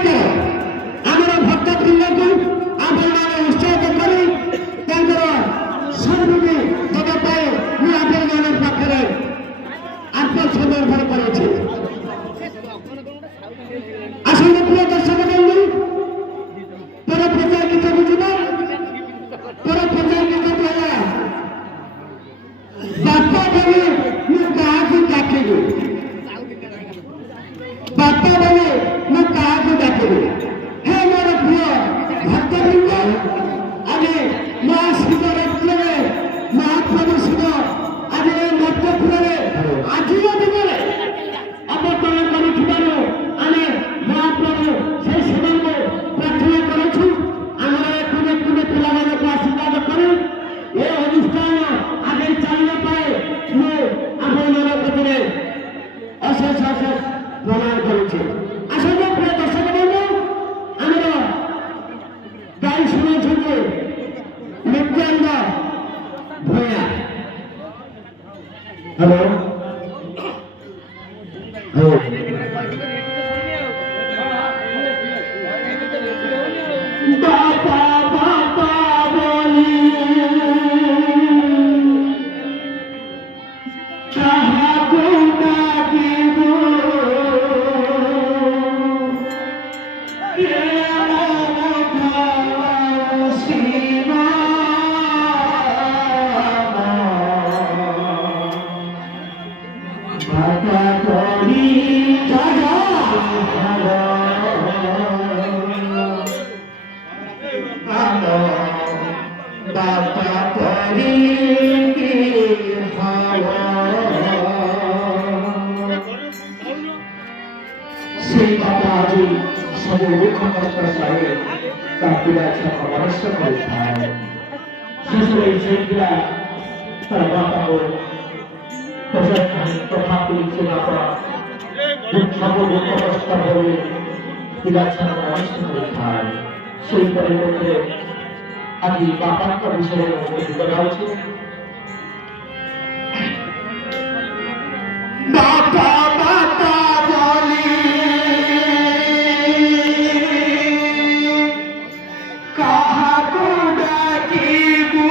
ଆମର ଭକ୍ତବୃନ୍ଦକୁ ଆପଣମାନେ ଉତ୍ସାହିତ କରି ତାଙ୍କର ସବୁକୁ ଦେବା ପାଇଁ ମୁଁ ଆପଣମାନଙ୍କ ପାଖରେ ଆତ୍ମସମର୍ପଣ କରୁଛି। ଆସନ୍ତୁ ପ୍ରିୟ ଦର୍ଶକ ବନ୍ଧୁ, ପର ପ୍ରଚାର ଗୀତକୁ ଯିବା। ପର ପ୍ରଚାର ଗୀତକୁ ହେଲା ବାପା ବୋଲି ମୁଁ କାହାକୁ ଡାକିବି, ବାପା ବୋଲି ମୁଁ କାହାକୁ ଡାକିବି। ହେ ମୋର ପ୍ରିୟ ଭକ୍ତବୃନ୍ଦ, ଆଜି ମହାଶିବରାତ୍ରିରେ ମହାପ୍ରଭୁ ଶିବ ଆଜି ନଟପୁରରେ ଆଜିର ଦିନରେ ଅବତରଣ କରୁଥିବାରୁ ଆମେ ମହାପ୍ରଭୁ ସେଇ ଶିବଙ୍କୁ ପ୍ରାର୍ଥନା କରୁଛୁ। ଆମର କୁଣେ କୁଣେ ପିଲାମାନଙ୍କୁ ଆଶୀର୍ବାଦ କରି ଏ ଅନୁଷ୍ଠାନ ଆଗେଇ ଚାଲିବା ପାଇଁ ମୁଁ ଆପଣମାନଙ୍କ କତିରେ ଅଶେଷ ଅଶେଷ ପ୍ରଣାମ କରୁଛି। ଆସନ୍ତୁ ପ୍ରିୟ ଦର୍ଶକ ବନ୍ଧୁ, ଆମର ଗାଇ ଶୁଣାଉଛନ୍ତି ନିତ୍ୟାନନ୍ଦ ଭୂୟାଁ। ହ୍ୟାଲୋ ବାପା ବାପା ବୋଲି କାହାକୁ ଡାକିବୁ, সেই বাবা আজ ସବୁ ଦୁଃଖ କଷ୍ଟ ସହି ତା ପିଲା ଛୁଆକୁ ମନସ୍ଥ କରିଥାଏ। ଶେଷରେ ସେଇ ପିଲା ତାର ବାପାକୁ ପଚାରିଥାଏ, ତଥାପି ସେ ବାପା ସବୁ ଦୁଃଖ କଷ୍ଟ ଭରି ପିଲା ଛୁଆକୁ ମନସ୍ଥ କରିଥାଏ। সেই ପରିପ୍ରେକ୍ଷୀରେ ଆଜି ବାପାଙ୍କ ବିଷୟରେ ମୁଁ ଗୀତ ଗାଉଛି। ବାପା ବାପା ବୋଲି କାହାକୁ ଡାକିବୁ,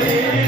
Hare